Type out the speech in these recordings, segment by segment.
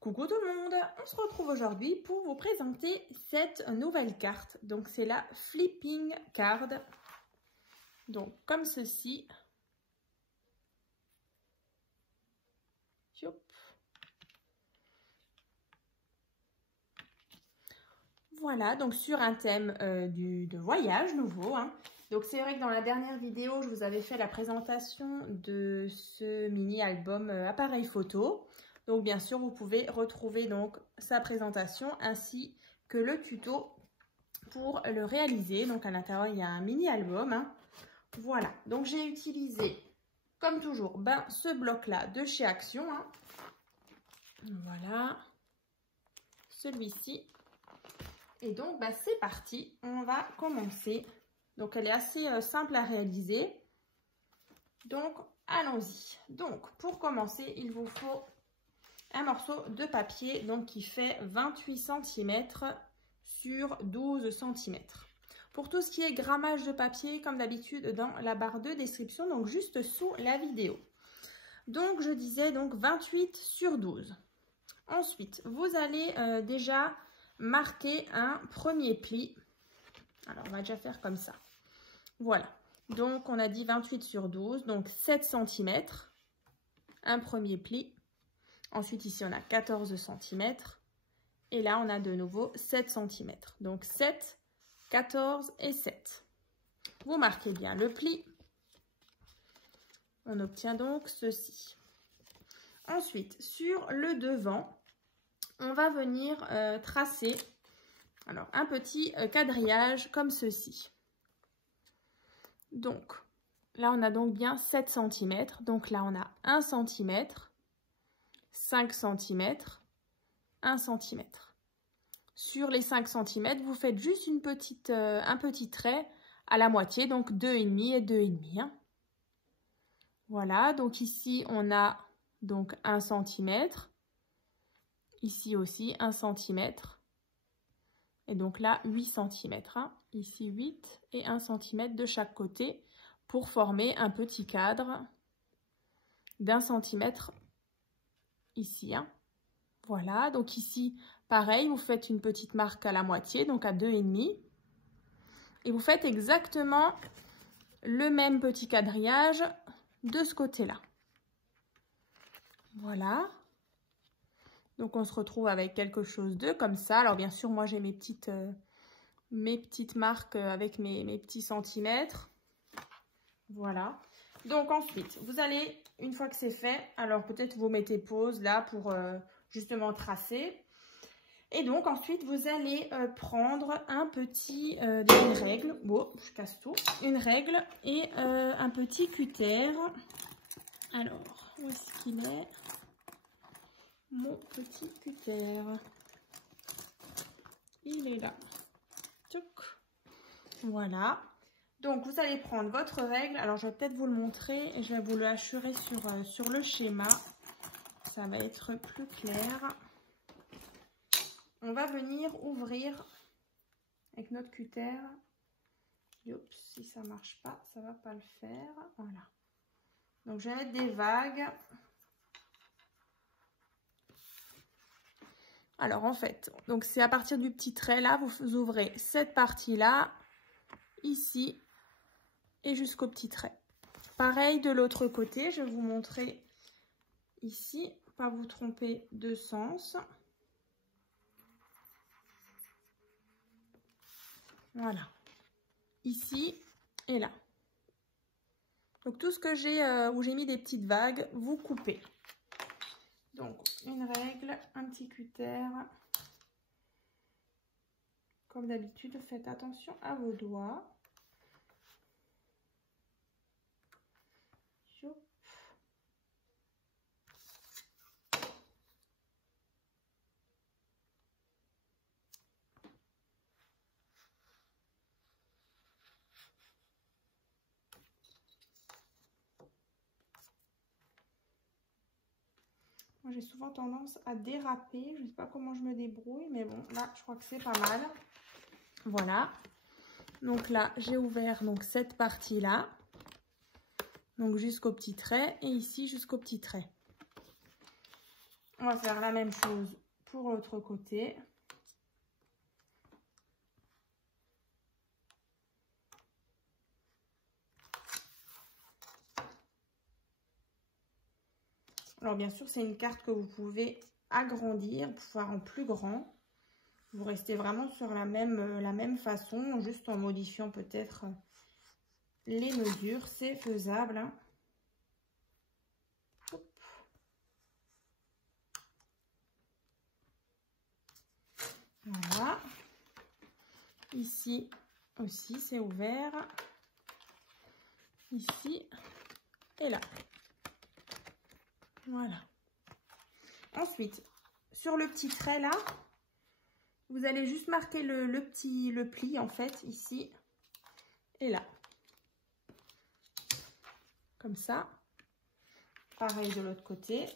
Coucou tout le monde, on se retrouve aujourd'hui pour vous présenter cette nouvelle carte. Donc c'est la Flipping Card. Donc comme ceci. Voilà, donc sur un thème de voyage nouveau. Donc c'est vrai que dans la dernière vidéo, je vous avais fait la présentation de ce mini-album appareil photo. Donc bien sûr, vous pouvez retrouver donc sa présentation ainsi que le tuto pour le réaliser. Donc à l'intérieur, il y a un mini-album. Voilà, donc j'ai utilisé, comme toujours, ce bloc-là de chez Action. Voilà, celui-ci. Et donc, c'est parti, on va commencer. Donc, elle est assez simple à réaliser. Donc, allons-y. Donc, pour commencer, il vous faut un morceau de papier donc, qui fait 28 cm sur 12 cm. Pour tout ce qui est grammage de papier, comme d'habitude, dans la barre de description, donc juste sous la vidéo. Donc, je disais donc 28 sur 12. Ensuite, vous allez déjà marquer un premier pli. Alors, on va déjà faire comme ça. Voilà. Donc, on a dit 28 sur 12, donc 7 cm. Un premier pli. Ensuite, ici, on a 14 cm. Et là, on a de nouveau 7 cm. Donc, 7, 14 et 7. Vous marquez bien le pli. On obtient donc ceci. Ensuite, sur le devant, on va venir tracer alors, un petit quadrillage comme ceci. Donc, là, on a donc bien 7 cm. Donc là, on a 1 cm, 5 cm, 1 cm. Sur les 5 cm, vous faites juste un petit trait à la moitié, donc 2,5 et 2,5. Voilà, donc ici, on a donc 1 cm. Ici aussi, 1 cm. Et donc là, 8 cm. Ici, 8 et 1 cm de chaque côté pour former un petit cadre d'1 cm ici. Voilà, donc ici, pareil, vous faites une petite marque à la moitié, donc à 2,5. Et vous faites exactement le même petit quadrillage de ce côté-là. Voilà. Donc, on se retrouve avec quelque chose de comme ça. Alors, bien sûr, moi, j'ai mes petites marques avec mes petits centimètres. Voilà. Donc, ensuite, vous allez, une fois que c'est fait, alors peut-être vous mettez pause là pour justement tracer. Et donc, ensuite, vous allez prendre une règle. Oh, je casse tout. Une règle et un petit cutter. Alors, où est-ce qu'il est ? Mon petit cutter. Il est là. Tchouk. Voilà. Donc, vous allez prendre votre règle. Alors, je vais peut-être vous le montrer et je vais vous le assurer sur le schéma. Ça va être plus clair. On va venir ouvrir avec notre cutter. Oups, si ça ne marche pas, ça ne va pas le faire. Voilà. Donc, je vais mettre des vagues. Alors, en fait, donc c'est à partir du petit trait là, vous ouvrez cette partie-là, ici, et jusqu'au petit trait. Pareil de l'autre côté, je vais vous montrer ici, pas vous tromper de sens. Voilà. Ici et là. Donc, tout ce que j'ai, où j'ai mis des petites vagues, vous coupez. Donc, une règle, un petit cutter. Comme d'habitude, faites attention à vos doigts. Moi, j'ai souvent tendance à déraper. Je ne sais pas comment je me débrouille, mais bon, là, je crois que c'est pas mal. Voilà. Donc là, j'ai ouvert donc cette partie-là. Donc jusqu'au petit trait et ici jusqu'au petit trait. On va faire la même chose pour l'autre côté. Alors bien sûr, c'est une carte que vous pouvez agrandir pour faire en plus grand. Vous restez vraiment sur la même façon, juste en modifiant peut-être les mesures. C'est faisable, hein. Hop. Voilà. Ici aussi, c'est ouvert. Ici et là. Voilà. Ensuite, sur le petit trait là, vous allez juste marquer le pli en fait, ici et là. Comme ça. Pareil de l'autre côté.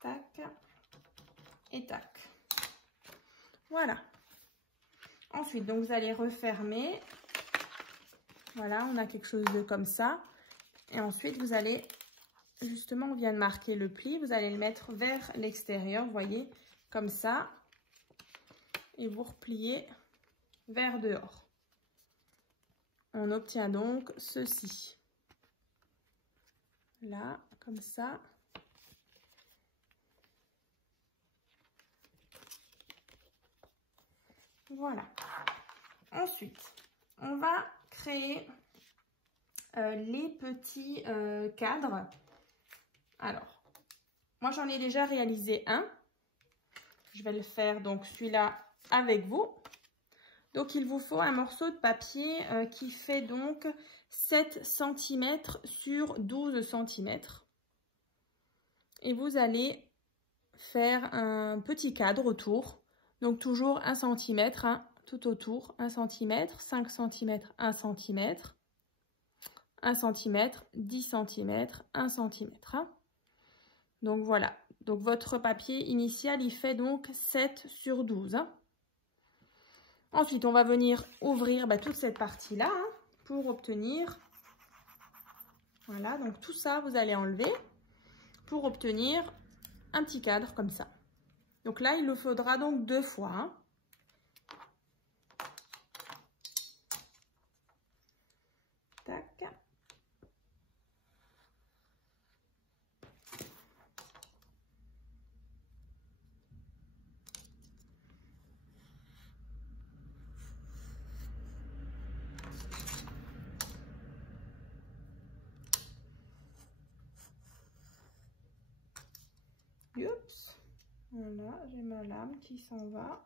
Tac. Et tac. Voilà. Ensuite, donc vous allez refermer. Voilà, on a quelque chose de comme ça. Et ensuite, vous allez, justement, on vient de marquer le pli. Vous allez le mettre vers l'extérieur, vous voyez, comme ça. Et vous repliez vers dehors. On obtient donc ceci. Là, comme ça. Voilà. Ensuite, on va créer les petits cadres. Alors, moi j'en ai déjà réalisé un. Je vais le faire donc celui-là avec vous. Donc il vous faut un morceau de papier qui fait donc 7 cm sur 12 cm. Et vous allez faire un petit cadre autour. Donc toujours 1 cm, hein, tout autour, 1 cm, 5 cm, 1 cm, 1 cm, 10 cm, 1 cm. Hein. Donc voilà, donc votre papier initial, il fait donc 7 sur 12. Hein. Ensuite, on va venir ouvrir toute cette partie-là hein, pour obtenir, voilà, donc tout ça, vous allez enlever pour obtenir un petit cadre comme ça. Donc là, il le faudra donc 2 fois. Hein. Tac. Oups. Voilà, j'ai ma lame qui s'en va.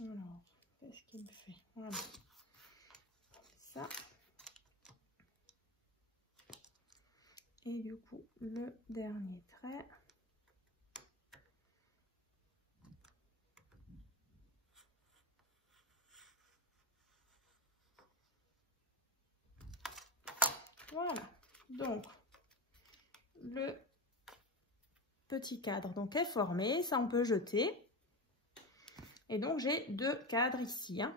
Alors, qu'est-ce qu'il me fait? Voilà. Ça. Et du coup, le dernier trait. Voilà. Donc, le petit cadre donc est formé. Ça, on peut jeter. Et donc, j'ai 2 cadres ici. Hein.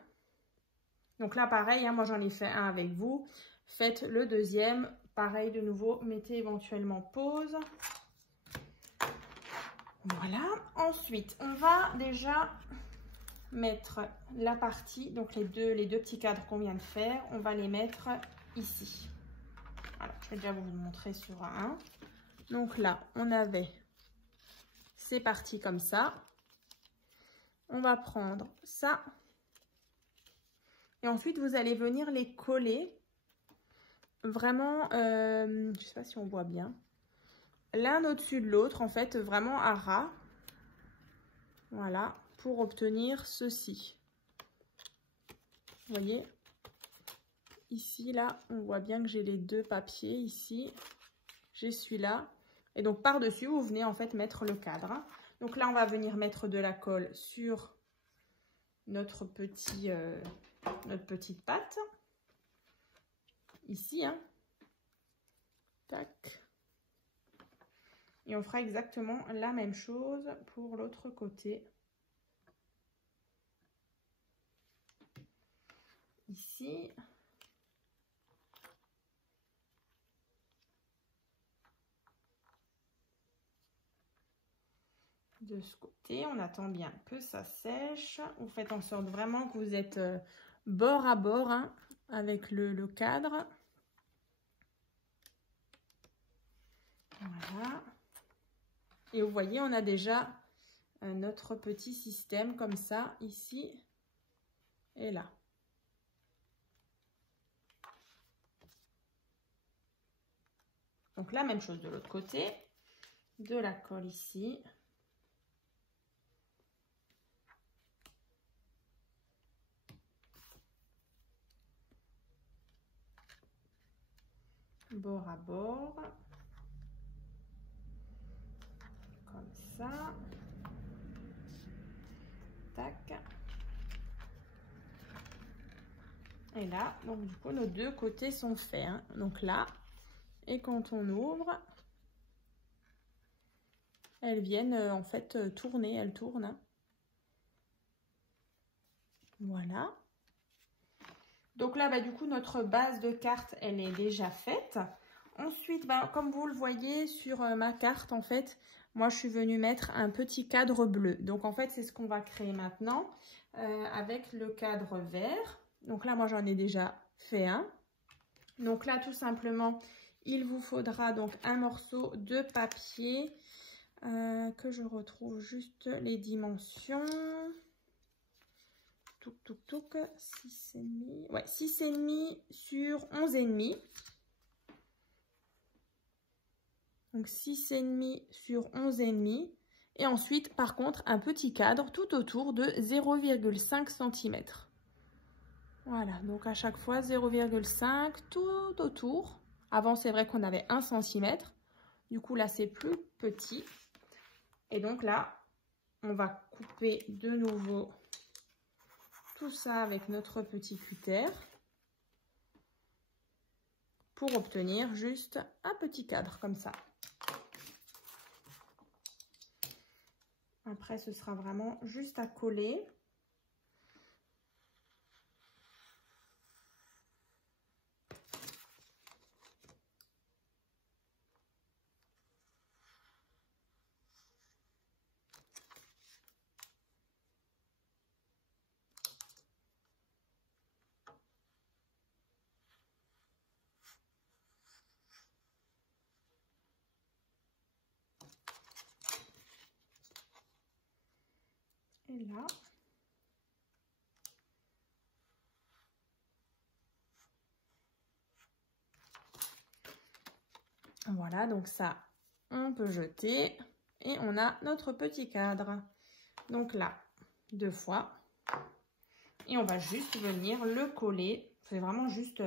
Donc là, pareil, hein, moi, j'en ai fait un avec vous. Faites le deuxième. Pareil, de nouveau, mettez éventuellement pause. Voilà. Ensuite, on va déjà mettre la partie, donc les deux petits cadres qu'on vient de faire, on va les mettre ici. Alors, je vais déjà vous montrer sur un. Donc là, on avait ces parties comme ça. On va prendre ça. Et ensuite, vous allez venir les coller vraiment, je ne sais pas si on voit bien, l'un au-dessus de l'autre, en fait, vraiment à ras. Voilà, pour obtenir ceci. Vous voyez, ici, là, on voit bien que j'ai les 2 papiers ici. J'ai celui-là. Et donc, par-dessus, vous venez en fait mettre le cadre. Donc là, on va venir mettre de la colle sur notre petite pâte. Ici, hein. Tac. Et on fera exactement la même chose pour l'autre côté. Ici. de ce côté. On attend bien que ça sèche. Vous faites en sorte vraiment que vous êtes bord à bord hein, avec le cadre. Voilà. Et vous voyez, on a déjà notre petit système comme ça, ici et là. Donc la même chose de l'autre côté. De la colle ici. Bord à bord. Comme ça. Tac. Et là, donc du coup, nos deux côtés sont faits. Hein. Donc là, et quand on ouvre, elles viennent en fait tourner, elles tournent. Hein. Voilà. Donc là, bah, du coup, notre base de carte, elle est déjà faite. Ensuite, bah, comme vous le voyez sur ma carte, en fait, moi, je suis venue mettre un petit cadre bleu. Donc, en fait, c'est ce qu'on va créer maintenant avec le cadre vert. Donc là, moi, j'en ai déjà fait un. Donc là, tout simplement, il vous faudra donc un morceau de papier que je retrouve juste les dimensions. Touc, touc, touc, 6,5. Ouais, 6,5 sur 11,5. Donc 6,5 sur 11,5. Et ensuite, par contre, un petit cadre tout autour de 0,5 cm. Voilà, donc à chaque fois 0,5 tout autour. Avant, c'est vrai qu'on avait 1 cm. Du coup, là, c'est plus petit. Et donc là, on va couper de nouveau tout ça avec notre petit cutter pour obtenir juste un petit cadre comme ça. Après, ce sera vraiment juste à coller. Et là, voilà, donc ça, on peut jeter et on a notre petit cadre. Donc là, 2 fois. Et on va juste venir le coller. C'est vraiment juste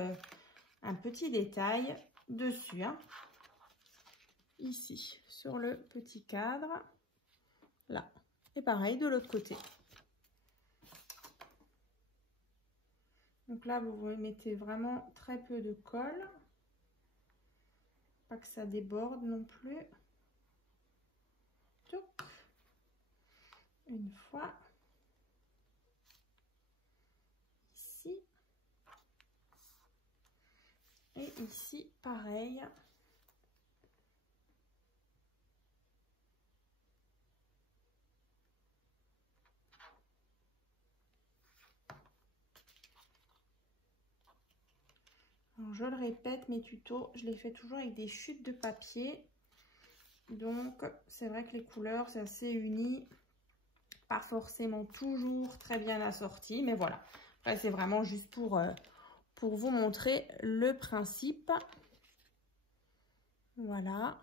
un petit détail dessus. Hein. Ici, sur le petit cadre. Là. Et pareil de l'autre côté. Donc là, vous mettez vraiment très peu de colle. Pas que ça déborde non plus. Une fois. Ici. Et ici, pareil. Alors, je le répète, mes tutos, je les fais toujours avec des chutes de papier. Donc, c'est vrai que les couleurs, c'est assez uni. Pas forcément toujours très bien assorti, mais voilà. Après, c'est vraiment juste pour vous montrer le principe. Voilà.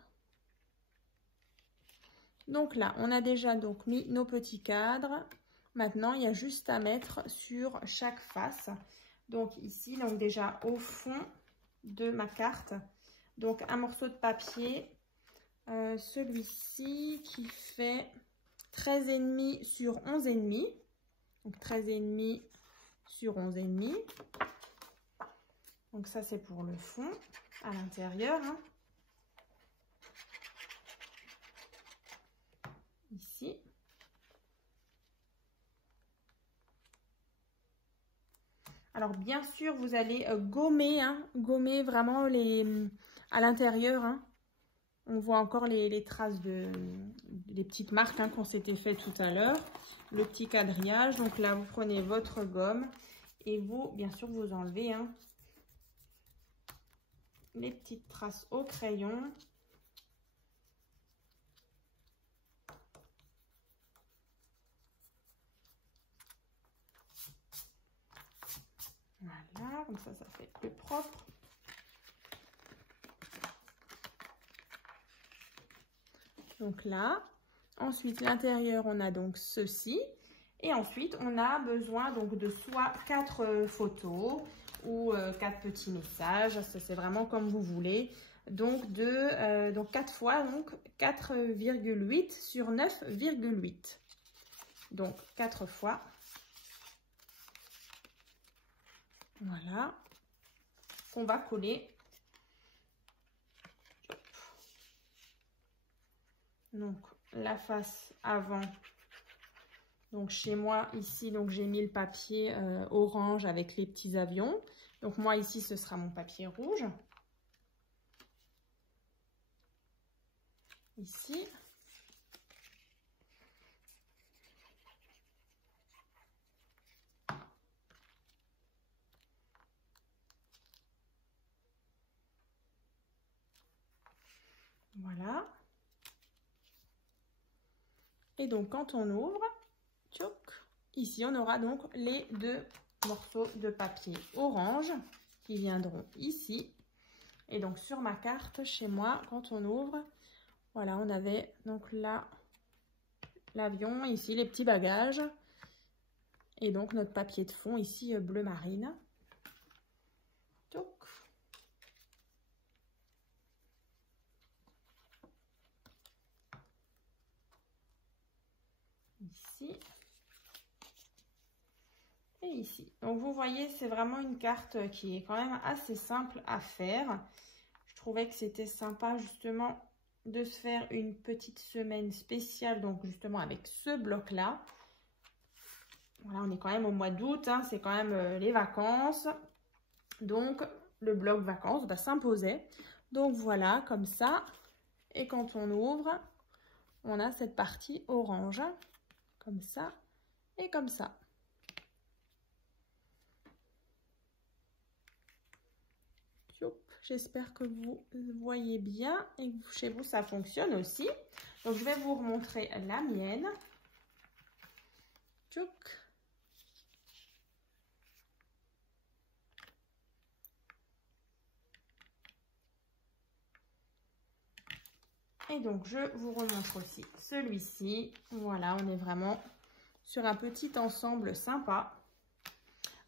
Donc là, on a déjà donc mis nos petits cadres. Maintenant, il y a juste à mettre sur chaque face. Donc ici, donc déjà au fond de ma carte, donc un morceau de papier, celui-ci qui fait 13,5 sur 11,5. Donc 13,5 sur 11,5. Donc ça, c'est pour le fond à l'intérieur. Hein. Ici. Alors bien sûr, vous allez gommer, hein, gommer vraiment à l'intérieur. Hein. On voit encore les traces les petites marques hein, qu'on s'était fait tout à l'heure. Le petit quadrillage. Donc là, vous prenez votre gomme et vous, bien sûr, vous enlevez hein, les petites traces au crayon. Voilà, comme ça fait plus propre. Donc là, ensuite l'intérieur, on a donc ceci. Et ensuite, on a besoin donc de soit 4 photos ou 4 petits messages. Ça, c'est vraiment comme vous voulez. Donc, donc 4 fois, donc 4,8 sur 9,8. Donc, 4 fois. Voilà. Qu'on va coller. Donc, la face avant. Donc, chez moi, ici, donc j'ai mis le papier orange avec les petits avions. Donc, moi, ici, ce sera mon papier rouge. Ici. Voilà. Et donc, quand on ouvre, tchouk, ici, on aura donc les 2 morceaux de papier orange qui viendront ici. Et donc, sur ma carte, chez moi, quand on ouvre, voilà, on avait donc là l'avion, ici, les petits bagages. Et donc, notre papier de fond, ici, bleu marine. Tchouk. Ici. Et ici. Donc, vous voyez, c'est vraiment une carte qui est quand même assez simple à faire. Je trouvais que c'était sympa, justement, de se faire une petite semaine spéciale, donc justement avec ce bloc-là. Voilà, on est quand même au mois d'août, hein, c'est quand même les vacances. Donc, le bloc vacances s'imposait. Donc, voilà, comme ça. Et quand on ouvre, on a cette partie orange, comme ça et comme ça. J'espère que vous voyez bien et que chez vous, ça fonctionne aussi. Donc, je vais vous remontrer la mienne. Tchouk. Et donc, je vous remontre aussi celui-ci. Voilà, on est vraiment sur un petit ensemble sympa.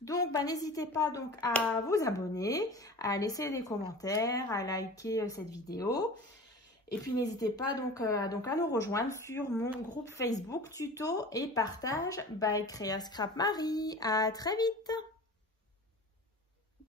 Donc, n'hésitez pas donc à vous abonner, à laisser des commentaires, à liker cette vidéo. Et puis, n'hésitez pas donc à nous rejoindre sur mon groupe Facebook Tuto et Partage by Créa Scrap Marie. À très vite!